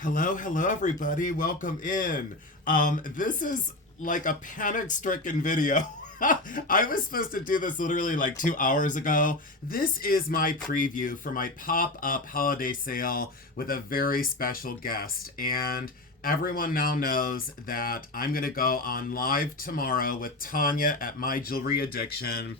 Hello, everybody. Welcome in. This is like a panic-stricken video. I was supposed to do this literally like 2 hours ago. This is my preview for my pop-up holiday sale with a very special guest. And everyone now knows that I'm going to go on live tomorrow with Tanya at My Jewelry Addiction.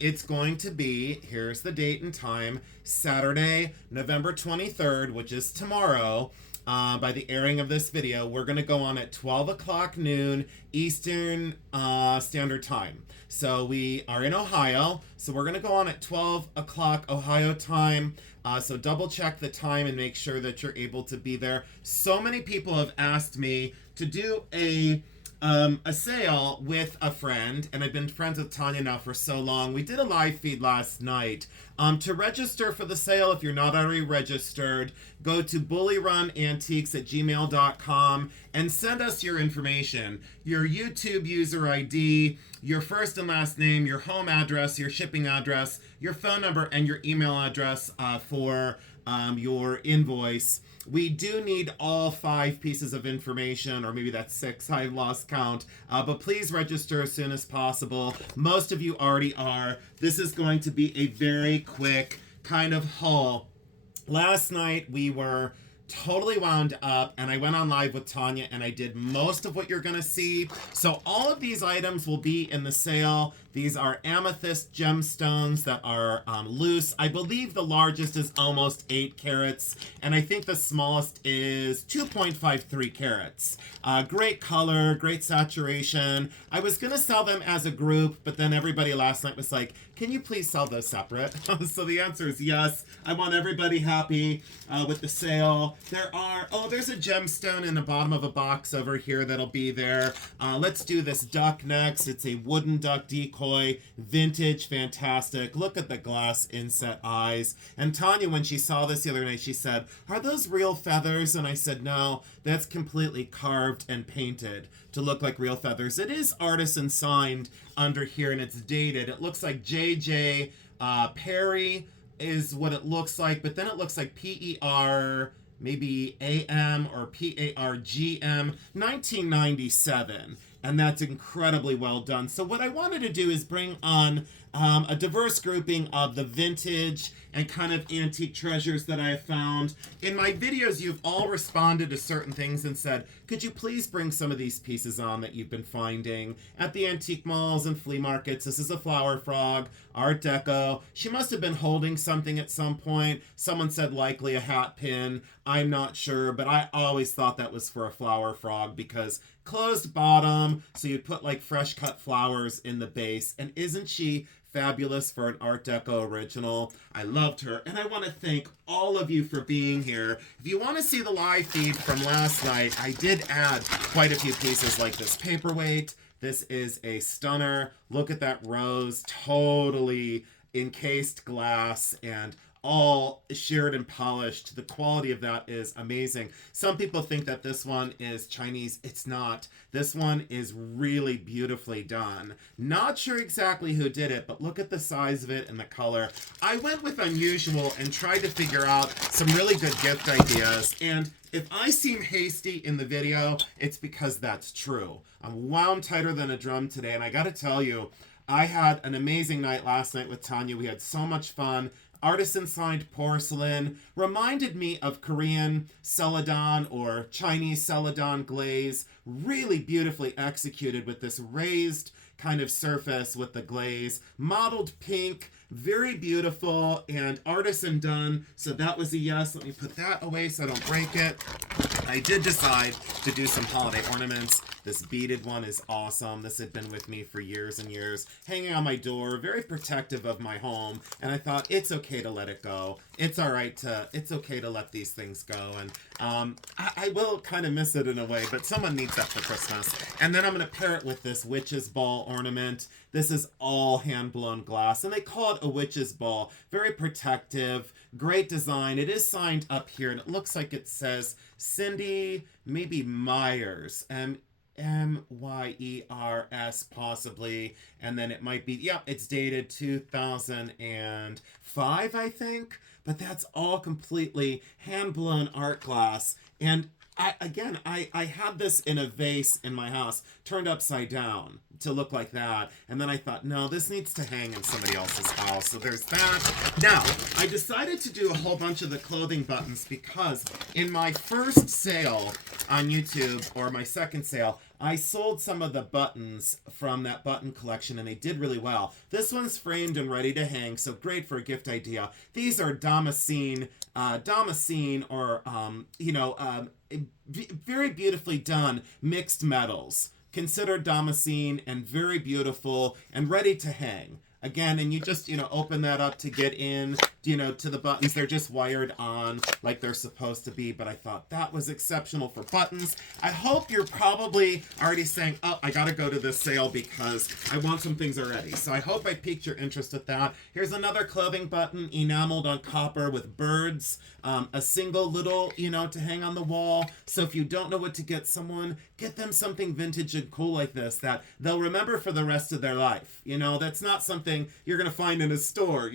It's going to be, here's the date and time, Saturday, November 23rd, which is tomorrow. By the airing of this video, we're going to go on at 12 o'clock noon Eastern Standard Time. So we are in Ohio, so we're going to go on at 12 o'clock Ohio time. So double check the time and make sure that you're able to be there. So many people have asked me to do a sale with a friend, and I've been friends with Tanya now for so long. We did a live feed last night. To register for the sale, if you're not already registered, go to bullyrunantiques@gmail.com and send us your information, your YouTube user ID, your first and last name, your home address, your shipping address, your phone number, and your email address for your invoice. We do need all 5 pieces of information, or maybe that's 6, I've lost count, but please register as soon as possible. Most of you already are. This is going to be a very quick kind of haul. Last night we were totally wound up, and I went on live with Tanya and I did most of what you're gonna see. So all of these items will be in the sale. These are amethyst gemstones that are loose. I believe the largest is almost 8 carats, and I think the smallest is 2.53 carats. Great color, great saturation. I was gonna sell them as a group, but then everybody last night was like, can you please sell those separate? So the answer is yes. I want everybody happy with the sale. There's a gemstone in the bottom of a box over here that'll be there. Let's do this duck next. It's a wooden duck decoy, vintage, fantastic. Look at the glass inset eyes. And Tanya, when she saw this the other night, she said, are those real feathers? And I said, no, that's completely carved and painted to look like real feathers. It is Artisan signed under here, and it's dated. It looks like J.J. Perry is what it looks like, but then it looks like P.E.R., maybe A.M. or P.A.R.G.M. 1997. And that's incredibly well done. So what I wanted to do is bring on a diverse grouping of the vintage and kind of antique treasures that I have found. In my videos, you've all responded to certain things and said, could you please bring some of these pieces on that you've been finding at the antique malls and flea markets? This is a flower frog, Art Deco. She must have been holding something at some point. Someone said likely a hat pin. I'm not sure, but I always thought that was for a flower frog because closed bottom, so you'd put like fresh cut flowers in the base. And isn't she fabulous for an Art Deco original? I loved her, and I want to thank all of you for being here. If you want to see the live feed from last night, I did add quite a few pieces like this paperweight. This is a stunner. Look at that rose, totally encased glass and all sheared and polished. The quality of that is amazing. Some people think that this one is Chinese. It's not. This one is really beautifully done. Not sure exactly who did it, but look at the size of it and the color. I went with unusual and tried to figure out some really good gift ideas. And if I seem hasty in the video, it's because that's true. I'm wound tighter than a drum today, and I gotta tell you, I had an amazing night last night with Tanya. We had so much fun. Artisan signed porcelain reminded me of Korean celadon or Chinese celadon glaze. Really beautifully executed with this raised kind of surface with the glaze. Mottled pink, very beautiful, and artisan done. So that was a yes. Let me put that away so I don't break it. I did decide to do some holiday ornaments. This beaded one is awesome. This had been with me for years and years, hanging on my door, very protective of my home. And I thought it's okay to let it go. It's okay to let these things go. And I will kind of miss it in a way, but someone needs that for Christmas. And then I'm going to pair it with this witch's ball ornament. This is all hand-blown glass, and they call it a witch's ball. Very protective, great design. It is signed up here, and it looks like it says Cindy, maybe Myers, Myers possibly, and then it might be, yep, it's dated 2005, I think. But that's all completely hand-blown art glass. And I had this in a vase in my house, turned upside down to look like that. And then I thought, no, this needs to hang in somebody else's house. So there's that. Now, I decided to do a whole bunch of the clothing buttons because in my first sale on YouTube, or my second sale, I sold some of the buttons from that button collection, and they did really well. This one's framed and ready to hang, so great for a gift idea. These are Damascene, or, very beautifully done mixed metals. Considered Damascene and very beautiful and ready to hang. Again, and you just, open that up to get in, to the buttons. They're just wired on like they're supposed to be, but I thought that was exceptional for buttons. I hope you're probably already saying, oh, I gotta go to this sale because I want some things already. So I hope I piqued your interest with that. Here's another clothing button, enameled on copper with birds. A single little, to hang on the wall. So if you don't know what to get someone, get them something vintage and cool like this that they'll remember for the rest of their life. That's not something you're going to find in a store,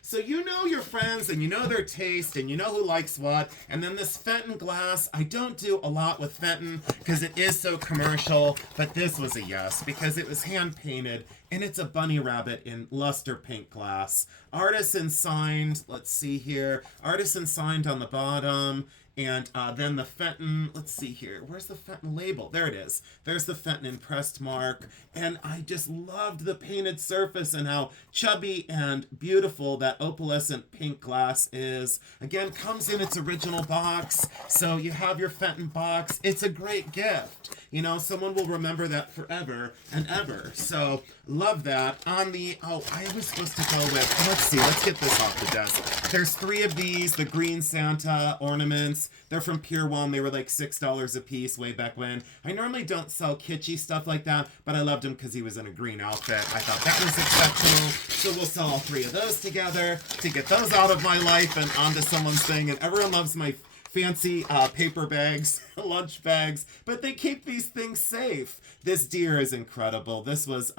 So you know your friends and you know their taste and you know who likes what. And then this Fenton glass, I don't do a lot with Fenton because it is so commercial, but this was a yes because it was hand painted and it's a bunny rabbit in luster pink glass. Artisan signed, let's see here, Artisan signed on the bottom. And then the Fenton, let's see here, where's the Fenton label? There it is. There's the Fenton impressed mark. And I just loved the painted surface and how chubby and beautiful that opalescent pink glass is. Again, comes in its original box. So you have your Fenton box. It's a great gift. Someone will remember that forever and ever. So love that. On the, I was supposed to go with, let's see, let's get this off the desk. There's 3 of these, the green Santa ornaments. They're from Pier 1. They were like $6 a piece way back when. I normally don't sell kitschy stuff like that, but I loved him because he was in a green outfit. I thought that was exceptional. So we'll sell all 3 of those together to get those out of my life and onto someone's thing. And everyone loves my fancy paper bags, lunch bags, but they keep these things safe. This deer is incredible. This was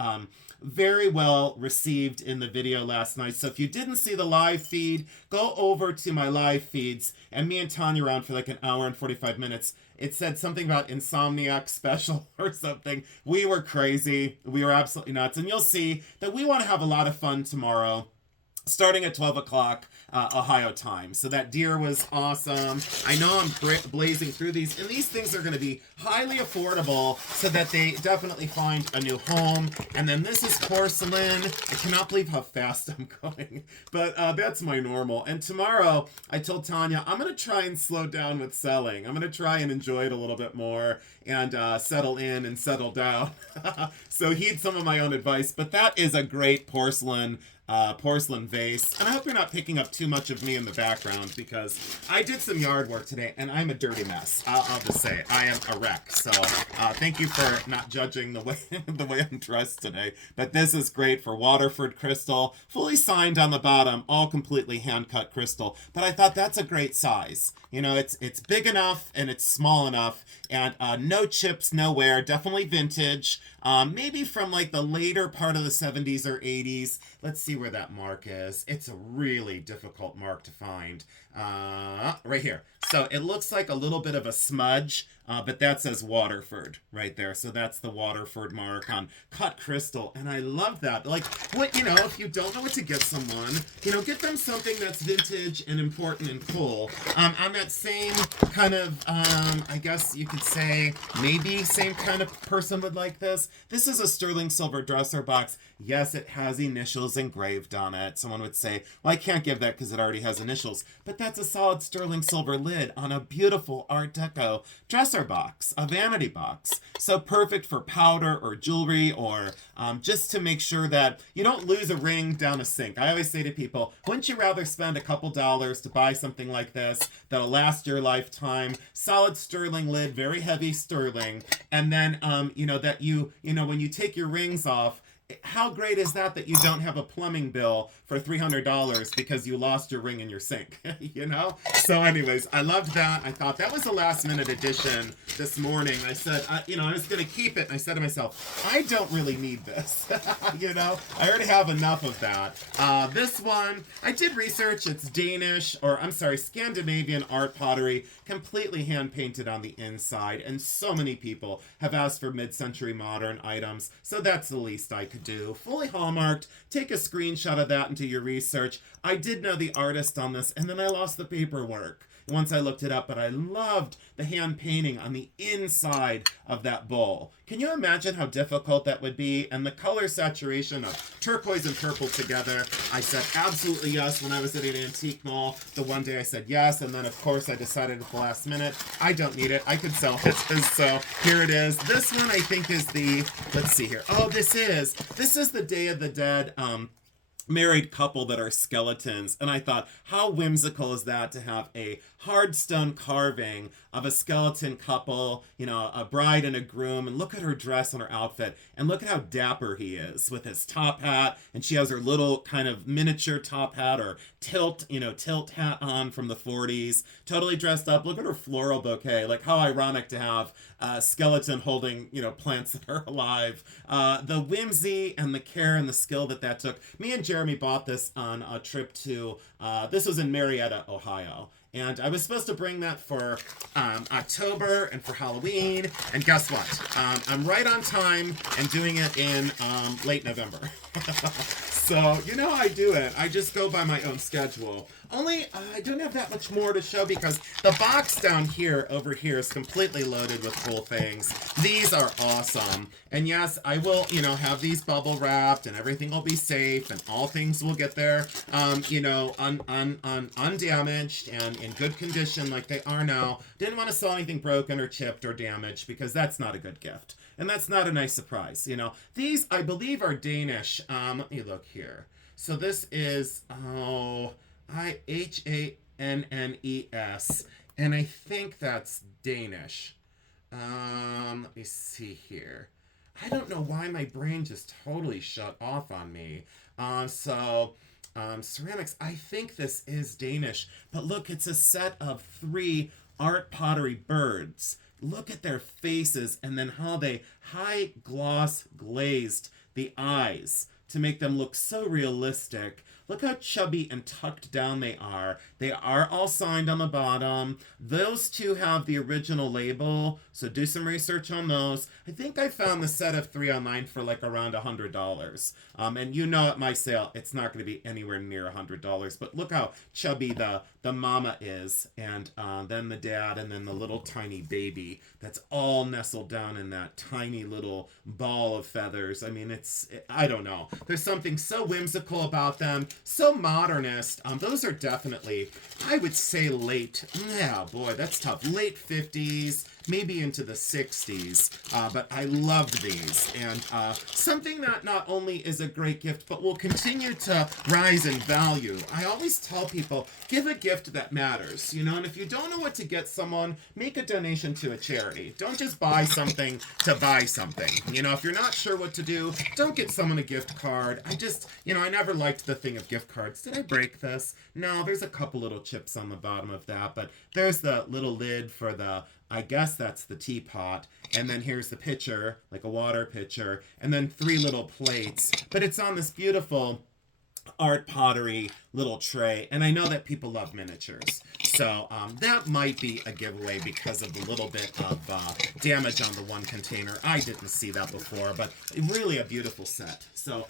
very well received in the video last night. So if you didn't see the live feed, go over to my live feeds, and me and Tanya were on for like an hour and 45 minutes. It said something about Insomniac special or something. We were crazy. We were absolutely nuts. And you'll see that we want to have a lot of fun tomorrow, starting at 12 o'clock Ohio time. So that deer was awesome. I know I'm blazing through these, and these things are going to be highly affordable so that they definitely find a new home. And then this is porcelain. I cannot believe how fast I'm going, but that's my normal. And tomorrow, I told Tanya, I'm going to try and slow down with selling. I'm going to try and enjoy it a little bit more and settle in and settle down. So heed some of my own advice, but that is a great porcelain vase. And I hope you're not picking up too much of me in the background because I did some yard work today and I'm a dirty mess. I'll just say it. I am a wreck. So thank you for not judging the way I'm dressed today. But this is great for Waterford Crystal. Fully signed on the bottom, all completely hand-cut crystal. But I thought that's a great size. It's big enough and it's small enough. And no chips, no wear. Definitely vintage. Maybe from like the later part of the 70s or 80s. Let's see where that mark is. It's a really difficult mark to find. Right here. So it looks like a little bit of a smudge, but that says Waterford right there. So that's the Waterford mark on cut crystal. And I love that. Like, if you don't know what to get someone, get them something that's vintage and important and cool. On that same kind of, I guess you could say, maybe same kind of person would like this. This is a sterling silver dresser box. Yes, it has initials engraved on it. Someone would say, well, I can't give that because it already has initials. But that's a solid sterling silver lid on a beautiful Art Deco dresser box, a vanity box. So perfect for powder or jewelry or just to make sure that you don't lose a ring down a sink. I always say to people, wouldn't you rather spend a couple dollars to buy something like this that'll last your lifetime? Solid sterling lid, very heavy sterling. And then, that when you take your rings off, how great is that you don't have a plumbing bill for $300 because you lost your ring in your sink, So anyways, I loved that. I thought that was a last minute addition this morning. I said, I was going to keep it. And I said to myself, I don't really need this. I already have enough of that. This one, I did research. It's Scandinavian Art Pottery. completely hand painted on the inside, and so many people have asked for mid-century modern items, so that's the least I could do. Fully hallmarked, take a screenshot of that into your research. I did know the artist on this, and then I lost the paperwork once I looked it up, but I loved the hand painting on the inside of that bowl. Can you imagine how difficult that would be? And the color saturation of turquoise and purple together, I said absolutely yes when I was at an antique mall. The one day I said yes, and then of course I decided at the last minute, I don't need it, I could sell it. So here it is. This one I think is the, let's see here. Oh, this is the Day of the Dead married couple that are skeletons, and I thought, how whimsical is that to have a hard stone carving of a skeleton couple, you know, a bride and a groom, and look at her dress and her outfit, and look at how dapper he is with his top hat, and she has her little kind of miniature top hat or tilt hat on from the 40s, totally dressed up. Look at her floral bouquet. Like, how ironic to have a skeleton holding, you know, plants that are alive. The whimsy and the care and the skill that took. Me and Jeremy bought this on a trip to, this was in Marietta, Ohio. And I was supposed to bring that for October and for Halloween. And guess what? I'm right on time and doing it in late November. So, you know how I do it. I just go by my own schedule. Only, I don't have that much more to show because the box down here, over here, is completely loaded with cool things. These are awesome. And yes, I will, you know, have these bubble wrapped and everything will be safe and all things will get there, you know, undamaged and in good condition like they are now. Didn't want to sell anything broken or chipped or damaged because that's not a good gift. And that's not a nice surprise, you know. These, I believe, are Danish. Let me look here. So this is, Hannes, and I think that's Danish. Let me see here. I don't know why my brain just totally shut off on me. Ceramics, I think this is Danish. But look, it's a set of 3 art pottery birds. Look at their faces and then how they high gloss glazed the eyes to make them look so realistic. Look how chubby and tucked down they are. They are all signed on the bottom. Those 2 have the original label, so do some research on those. I think I found the set of 3 online for like around $100. And you know at my sale, it's not going to be anywhere near $100. But look how chubby the mama is, and then the dad, and then the little tiny baby that's all nestled down in that tiny little ball of feathers. I mean, I don't know. There's something so whimsical about them. So modernist. Those are definitely, I would say late, yeah, boy, that's tough. Late 50s, maybe into the 60s. But I loved these. And something that not only is a great gift, but will continue to rise in value. I always tell people, give a gift that matters, you know, and if you don't know what to get someone, make a donation to a charity. Don't just buy something to buy something. You know, if you're not sure what to do, don't get someone a gift card. I never liked the thing of gift cards. Did I break this? No, there's a couple little chips on the bottom of that, but there's the little lid for the, I guess that's the teapot, and then here's the pitcher, like a water pitcher, and then 3 little plates, but it's on this beautiful art pottery little tray, and I know that people love miniatures, so that might be a giveaway because of the little bit of damage on the one container. I didn't see that before, but really a beautiful set. So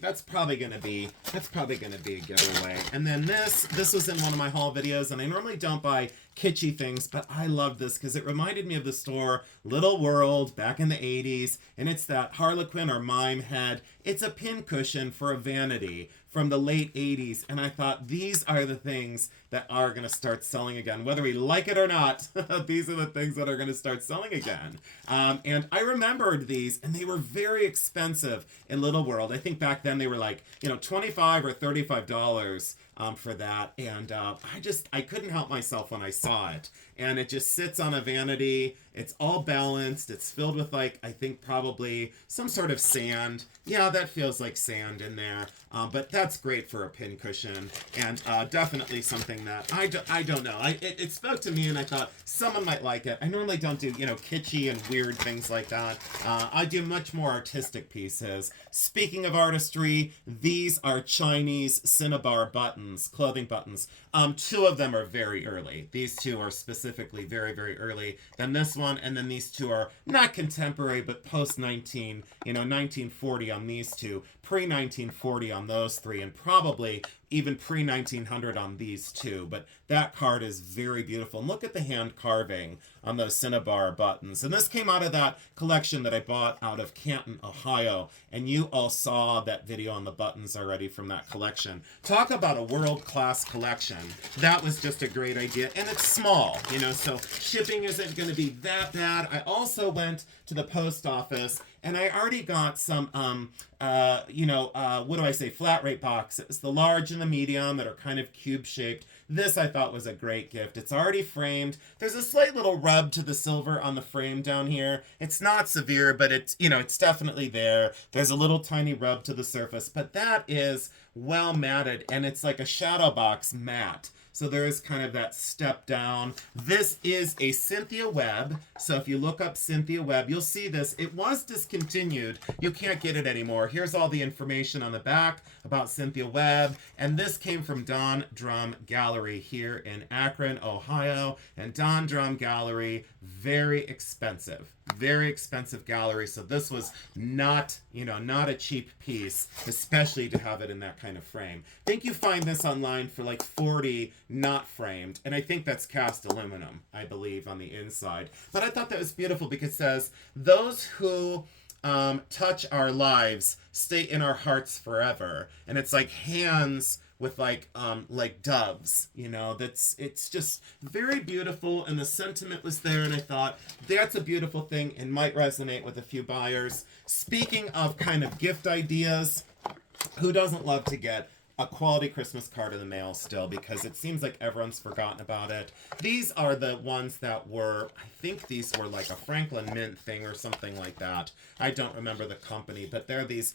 that's probably gonna be a giveaway. And then this was in one of my haul videos, and I normally don't buy kitschy things, but I love this because it reminded me of the store Little World back in the 80s, and it's that Harlequin or mime head. It's a pin cushion for a vanity from the late 80s, and I thought these are the things that are going to start selling again. Whether we like it or not, these are the things that are going to start selling again. And I remembered these, and they were very expensive in Little World. I think back then they were like, $25 or $35 for that. And I couldn't help myself when I saw it. And it just sits on a vanity. It's all balanced. It's filled with, I think probably some sort of sand. Yeah, that feels like sand in there. But that's great for a pin cushion. And definitely something that I don't know. It spoke to me, and I thought someone might like it. I normally don't do, kitschy and weird things like that. I do much more artistic pieces. Speaking of artistry, these are Chinese cinnabar buttons. buttons, clothing buttons. Two of them are very early. These two are specifically very, very early. Then this one, and then these two are not contemporary, but post-19, 1940 on these two, pre-1940 on those three, and probably even pre-1900 on these two. But that card is very beautiful. And look at the hand carving on those cinnabar buttons. And this came out of that collection that I bought out of Canton, Ohio. And you all saw that video on the buttons already from that collection. Talk about a world-class collection. That was just a great idea. And it's small, so shipping isn't going to be that bad. I also went to the post office and I already got some, flat rate boxes. The large and the medium that are kind of cube-shaped. This I thought was a great gift. It's already framed. There's a slight little rub to the silver on the frame down here. It's not severe, but it's, it's definitely there. There's a little tiny rub to the surface, but that is well matted, and it's like a shadow box matte. So there is kind of that step down. This is a Cynthia Web. So if you look up Cynthia Web, you'll see this. It was discontinued. You can't get it anymore. Here's all the information on the back about Cynthia Web. And this came from Don Drum Gallery here in Akron, Ohio. And Don Drum Gallery, very expensive gallery. So this was not a cheap piece, especially to have it in that kind of frame. I think you find this online for like $40, not framed. And I think that's cast aluminum, I believe, on the inside. But I thought that was beautiful because it says, those who touch our lives stay in our hearts forever. And it's like hands with like doves, it's just very beautiful, and the sentiment was there, and I thought that's a beautiful thing and might resonate with a few buyers. Speaking of kind of gift ideas, who doesn't love to get a quality Christmas card in the mail still, because it seems like everyone's forgotten about it. These are the ones that were, I think these were like a Franklin Mint thing or something like that. I don't remember the company, but they're these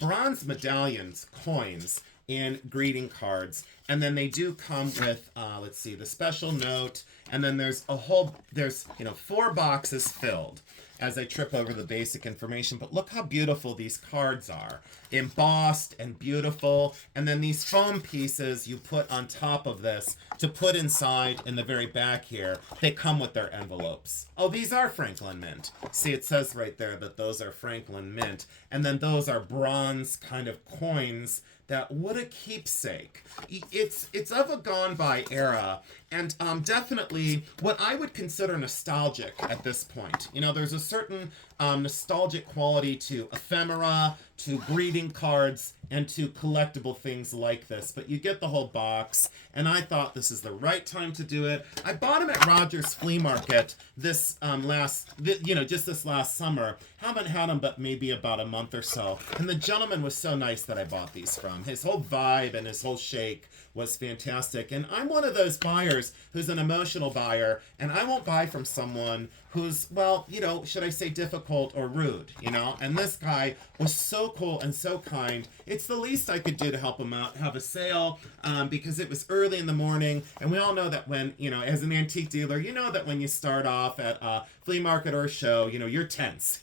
bronze medallions, coins, in greeting cards, and then they do come with the special note, and then there's 4 boxes filled as I trip over the basic information. But look how beautiful these cards are, embossed and beautiful. And then these foam pieces you put on top of this to put inside in the very back here, they come with their envelopes. Oh, these are Franklin Mint. See, it says right there that those are Franklin Mint, and then those are bronze kind of coins that what a keepsake. It's of a gone by era, and definitely what I would consider nostalgic at this point. There's a certain nostalgic quality to ephemera, to greeting cards, and to collectible things like this. But you get the whole box, and I thought this is the right time to do it. I bought them at Rogers Flea Market this this last summer. Haven't had them but maybe about a month or so. And the gentleman was so nice that I bought these from. His whole vibe and his whole shake was fantastic. And I'm one of those buyers who's an emotional buyer, and I won't buy from someone who's, should I say difficult or rude, And this guy was so cool and so kind. It's the least I could do to help him out, have a sale, because it was early in the morning, and we all know that when, as an antique dealer, that when you start off at a flea market or a show, you're tense,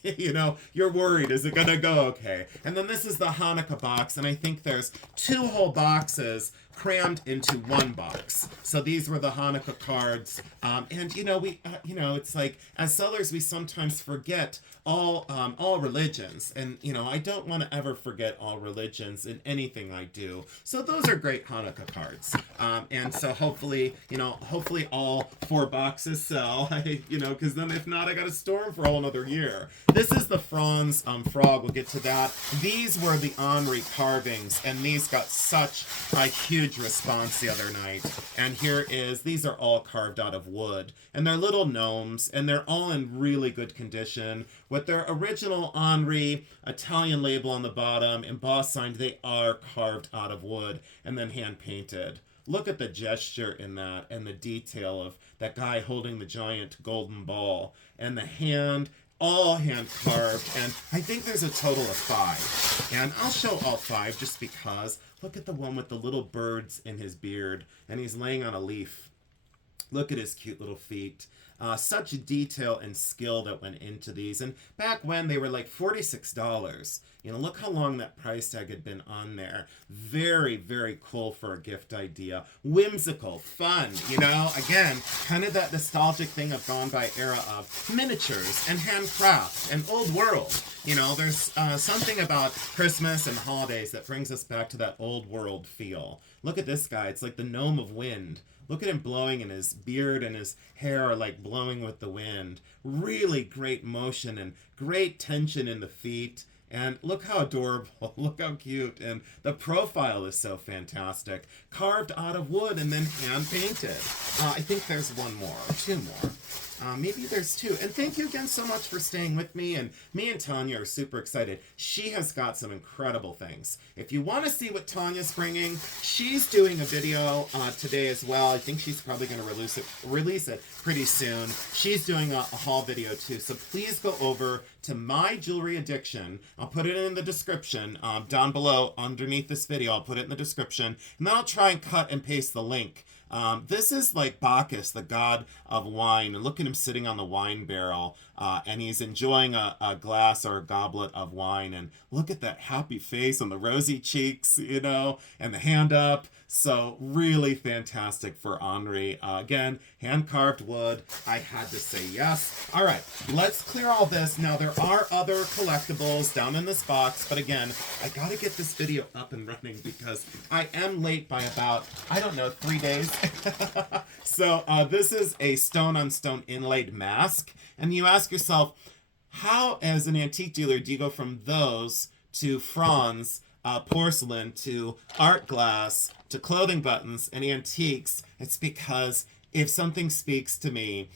you're worried, is it gonna go okay? And then this is the Hanukkah box, and I think there's 2 whole boxes crammed into 1 box. So these were the Hanukkah cards, and it's like, as sellers, we sometimes forget all religions, and I don't want to ever forget all religions in anything I do. So those are great Hanukkah cards, and so hopefully all 4 boxes sell, because then if not, I got to store them for a whole another year. This is the Franz frog. We'll get to that. These were the Enry Carvings, and these got such a huge response the other night. And these are all carved out of wood, and they're little gnomes, and they're all in really good condition with their original Enry Italian label on the bottom, embossed signed. They are carved out of wood and then hand painted. Look at the gesture in that, and the detail of that guy holding the giant golden ball, and the hand, all hand carved. And I think there's a total of 5, and I'll show all 5 just because. Look at the one with the little birds in his beard, and he's laying on a leaf. Look at his cute little feet. Such detail and skill that went into these. And back when they were like $46. You know, look how long that price tag had been on there. Very, very cool for a gift idea. Whimsical, fun, you know, again, kind of that nostalgic thing of gone by era of miniatures and handcraft and old world. You know, there's something about Christmas and holidays that brings us back to that old world feel. Look at this guy. It's like the gnome of wind. Look at him blowing, and his beard and his hair are like blowing with the wind. Really great motion and great tension in the feet. And look how adorable, look how cute, and the profile is so fantastic. Carved out of wood and then hand painted. I think there's one more, or two more. Maybe there's two. And thank you again so much for staying with me. And me and Tanya are super excited. She has got some incredible things. If you want to see what Tanya's bringing, she's doing a video today as well. I think she's probably going to release it pretty soon. She's doing a haul video too. So please go over to My Jewelry Addiction. I'll put it in the description down below underneath this video. I'll put it in the description. And then I'll try and cut and paste the link. This is like Bacchus, the god of wine. And look at him sitting on the wine barrel. And he's enjoying a glass or a goblet of wine. And look at that happy face and the rosy cheeks, you know, and the hand up. So really fantastic for Enry. Again, hand-carved wood. I had to say yes. All right, let's clear all this. Now, there are other collectibles down in this box. But again, I got to get this video up and running because I am late by about, I don't know, 3 days. So this is a stone-on-stone inlaid mask. And you ask yourself, how, as an antique dealer, do you go from those to Franz porcelain to art glass to clothing buttons and antiques? It's because if something speaks to me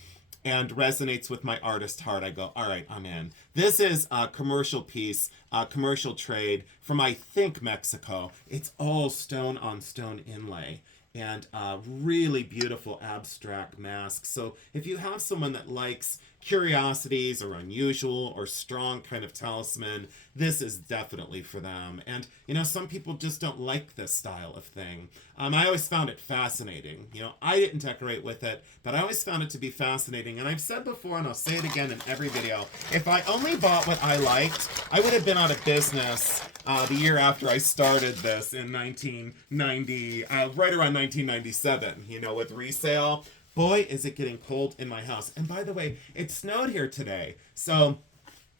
and resonates with my artist heart, I go, all right, I'm in. This is a commercial piece, commercial trade from, I think, Mexico. It's all stone on stone inlay. And really beautiful abstract masks. So if you have someone that likes curiosities or unusual or strong kind of talisman, this is definitely for them. And, you know, some people just don't like this style of thing. I always found it fascinating. You know, I didn't decorate with it, but I always found it to be fascinating. And I've said before, and I'll say it again in every video, if I only bought what I liked, I would have been out of business the year after I started this in 1990, right around 1997, you know, with resale. Boy, is it getting cold in my house. And by the way, it snowed here today. So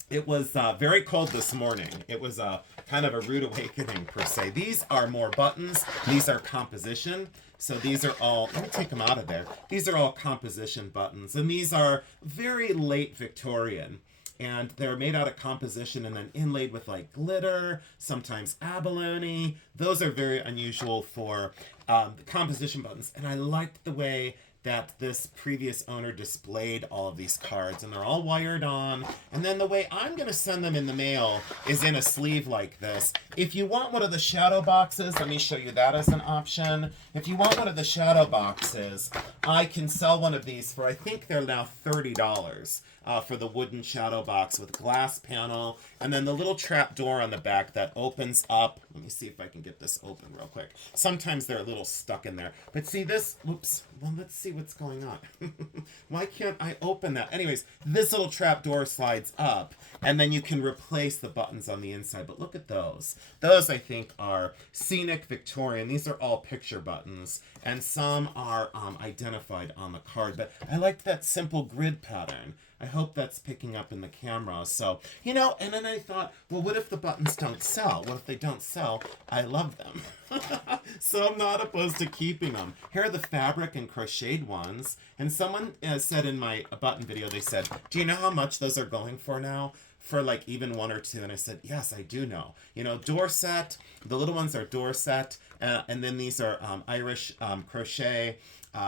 it was very cold this morning. It was kind of a rude awakening, per se. These are more buttons. These are composition. So these are all, let me take them out of there. These are all composition buttons. And these are very late Victorian. And they're made out of composition and then inlaid with like glitter, sometimes abalone. Those are very unusual for the composition buttons. And I liked the way that this previous owner displayed all of these cards, and they're all wired on. And then the way I'm going to send them in the mail is in a sleeve like this. If you want one of the shadow boxes, let me show you that as an option. If you want one of the shadow boxes, I can sell one of these for, I think they're now $30. For the wooden shadow box with glass panel, and then the little trap door on the back that opens up. Let me see if I can get this open real quick. Sometimes they're a little stuck in there. But see this, oops, well, let's see what's going on. Why can't I open that? Anyways, this little trap door slides up, and then you can replace the buttons on the inside. But look at those. Those, I think, are scenic Victorian. These are all picture buttons, and some are identified on the card. But I liked that simple grid pattern. I hope that's picking up in the camera. So, you know, and then I thought, well, what if the buttons don't sell? What if they don't sell? I love them. So I'm not opposed to keeping them. Here are the fabric and crocheted ones. And someone said in my button video, they said, do you know how much those are going for now? For like even one or two. And I said, yes, I do know. You know, Dorset, the little ones are Dorset. And then these are Irish crochet.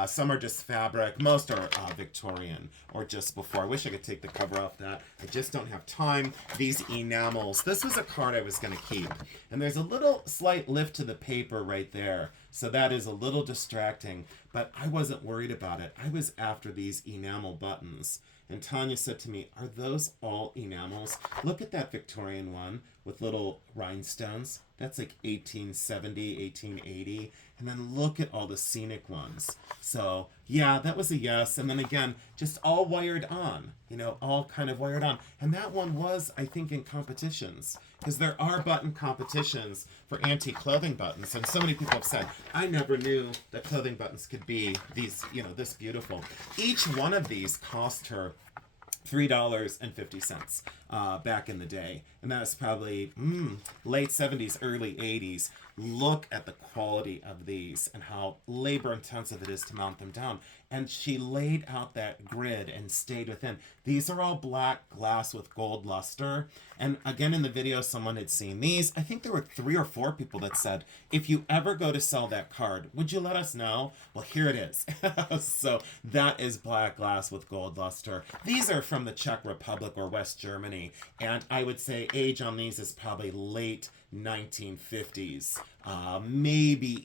Some are just fabric. Most are Victorian or just before. I wish I could take the cover off that. I just don't have time. These enamels. This was a card I was going to keep. And there's a little slight lift to the paper right there. So that is a little distracting. But I wasn't worried about it. I was after these enamel buttons. And Tanya said to me, are those all enamels? Look at that Victorian one with little rhinestones. That's like 1870, 1880. And then look at all the scenic ones. So Yeah, that was a yes. And then again, just all wired on, all kind of wired on. And that one was, I think, in competitions, because there are button competitions for antique clothing buttons. And so many people have said, I never knew that clothing buttons could be these, this beautiful. Each one of these cost her $3.50 back in the day. And that was probably late 70s, early 80s. Look at the quality of these and how labor intensive it is to mount them down. And she laid out that grid and stayed within. These are all black glass with gold luster. And again, in the video, someone had seen these. I think there were 3 or 4 people that said, if you ever go to sell that card, would you let us know? Well, here it is. So that is black glass with gold luster. These are from the Czech Republic or West Germany. And I would say age on these is probably late 1950s, maybe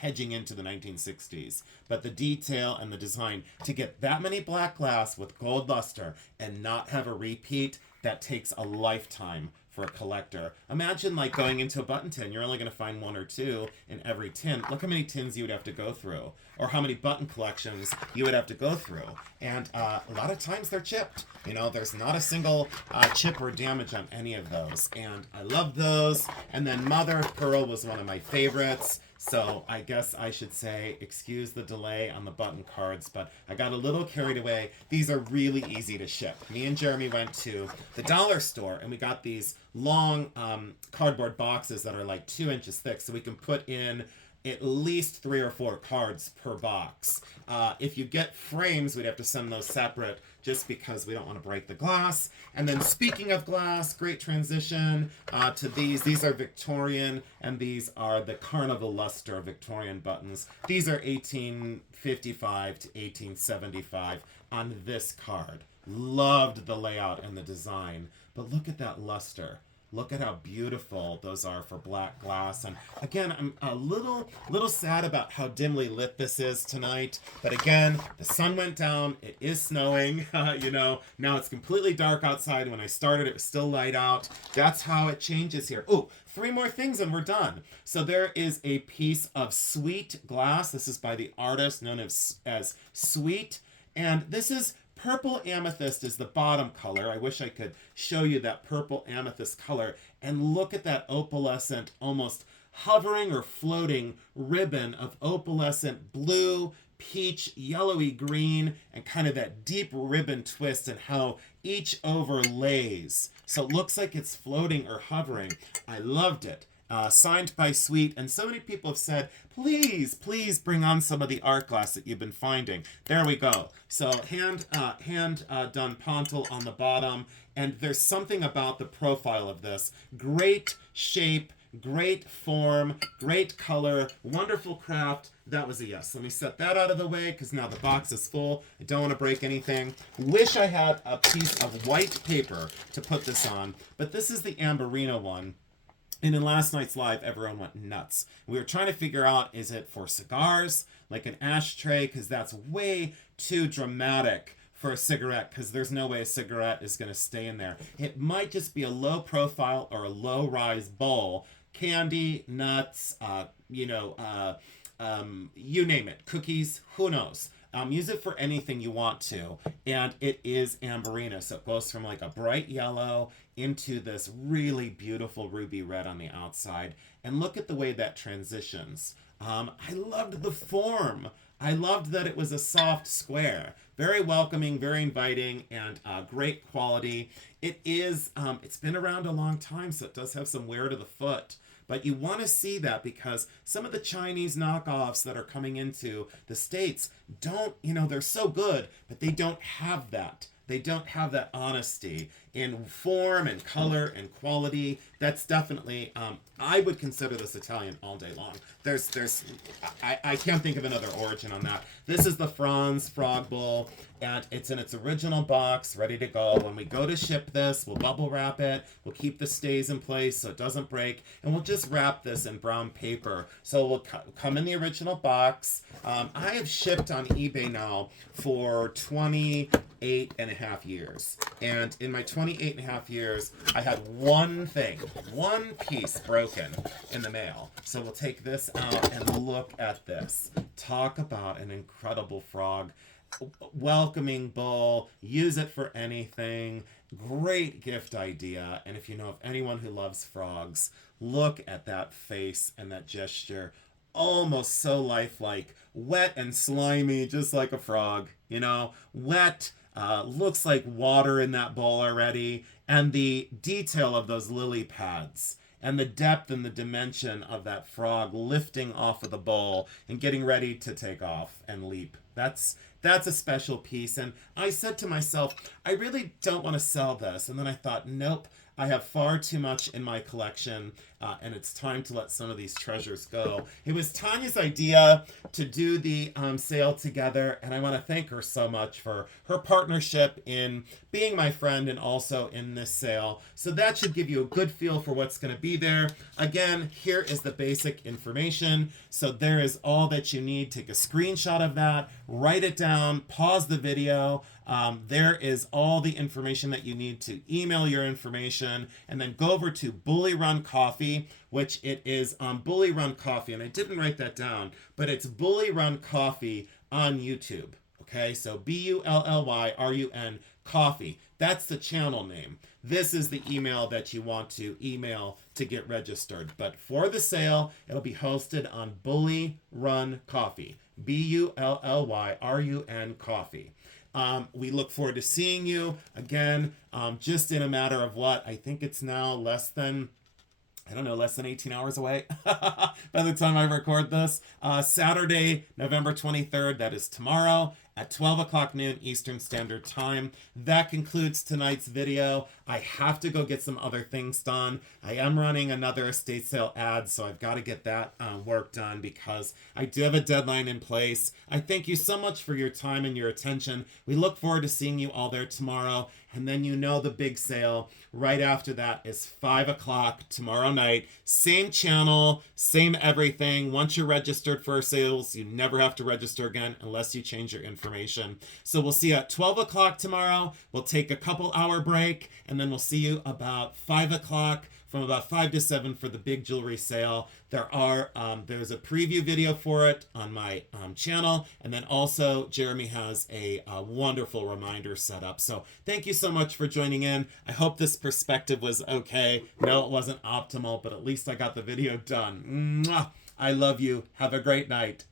hedging into the 1960s. But the detail and the design, to get that many black glass with gold luster and not have a repeat, that takes a lifetime for a collector. Imagine like going into a button tin, you're only going to find 1 or 2 in every tin. Look how many tins you would have to go through, or how many button collections you would have to go through. And a lot of times they're chipped. There's not a single chip or damage on any of those. And I love those. And then Mother of Pearl was one of my favorites. So I guess I should say, excuse the delay on the button cards, but I got a little carried away. These are really easy to ship. Me and Jeremy went to the dollar store and we got these long cardboard boxes that are like 2 inches thick, so we can put in at least 3 or 4 cards per box. If you get frames, we'd have to send those separate just because we don't want to break the glass. And then speaking of glass, great transition to these. These are Victorian, and these are the Carnival Luster Victorian buttons. These are 1855 to 1875 on this card. Loved the layout and the design, but look at that luster. Look at how beautiful those are for black glass. And again, I'm a little sad about how dimly lit this is tonight. But again, the sun went down. It is snowing. Now it's completely dark outside. When I started, it was still light out. That's how it changes here. Oh, 3 more things and we're done. So there is a piece of sweet glass. This is by the artist known as Sweet. And this is purple amethyst is the bottom color. I wish I could show you that purple amethyst color. And look at that opalescent, almost hovering or floating ribbon of opalescent blue, peach, yellowy green, and kind of that deep ribbon twist and how each overlays. So it looks like it's floating or hovering. I loved it. Signed by Sweet, and so many people have said, please bring on some of the art glass that you've been finding. There we go. So hand done pontil on the bottom, and there's something about the profile of this. Great shape, great form, great color, wonderful craft. That was a yes. Let me set that out of the way because now the box is full. I don't want to break anything. Wish I had a piece of white paper to put this on, but this is the Amberina one. And in last night's live, everyone went nuts. We were trying to figure out, is it for cigars, like an ashtray? Because that's way too dramatic for a cigarette, because there's no way a cigarette is going to stay in there. It might just be a low profile or a low rise bowl. Candy, nuts, you name it. Cookies, who knows? Use it for anything you want to. And it is Amberina. So it goes from like a bright yellow into this really beautiful ruby red on the outside. And look at the way that transitions. I loved the form. I loved that it was a soft square. Very welcoming, very inviting, and great quality. It is, it's been around a long time, so it does have some wear to the foot. But you want to see that because some of the Chinese knockoffs that are coming into the States don't, they're so good, but they don't have that. They don't have that honesty in form and color and quality. That's definitely, I would consider this Italian all day long. I can't think of another origin on that. This is the Franz Frog Bowl, and it's in its original box, ready to go. When we go to ship this, we'll bubble wrap it. We'll keep the stays in place so it doesn't break, and we'll just wrap this in brown paper. So it will come in the original box. I have shipped on eBay now for 20 28.5 years. And in my 28.5 years, I had one piece broken in the mail. So we'll take this out and look at this. Talk about an incredible frog. Welcoming bowl. Use it for anything. Great gift idea. And if you know of anyone who loves frogs, look at that face and that gesture. Almost so lifelike. Wet and slimy, just like a frog. You know, wet, looks like water in that bowl already. And the detail of those lily pads. And the depth and the dimension of that frog lifting off of the bowl and getting ready to take off and leap. That's a special piece. And I said to myself, I really don't want to sell this. And then I thought, nope, I have far too much in my collection, and it's time to let some of these treasures go. It was Tanya's idea to do the sale together, and I want to thank her so much for her partnership in being my friend and also in this sale. So that should give you a good feel for what's going to be there. Again, here is the basic information. So there is all that you need. Take a screenshot of that, write it down, pause the video. There is all the information that you need to email your information, and then go over to BULLYRUN Coffee, which it is BULLYRUN Coffee, and I didn't write that down, but it's BULLYRUN Coffee on YouTube. Okay, so BULLYRUN Coffee. That's the channel name. This is the email that you want to email to get registered. But for the sale, it'll be hosted on BULLYRUN Coffee. BULLYRUN Coffee. We look forward to seeing you again, just in a matter of what? I think it's now less than 18 hours away by the time I record this. Saturday, November 23rd, that is tomorrow at 12 o'clock noon Eastern Standard Time. That concludes tonight's video. I have to go get some other things done. I am running another estate sale ad, so I've got to get that work done because I do have a deadline in place. I thank you so much for your time and your attention. We look forward to seeing you all there tomorrow. And then you know the big sale right after that is 5 o'clock tomorrow night. Same channel, same everything. Once you're registered for our sales, you never have to register again unless you change your information. So we'll see you at 12 o'clock tomorrow. We'll take a couple hour break, and then we'll see you about 5 o'clock, from about 5 to 7 for the big jewelry sale. There's a preview video for it on my channel, and then also Jeremy has a wonderful reminder set up. So thank you so much for joining in. I hope this perspective was okay. No, it wasn't optimal, but at least I got the video done. Mwah! I love you. Have a great night.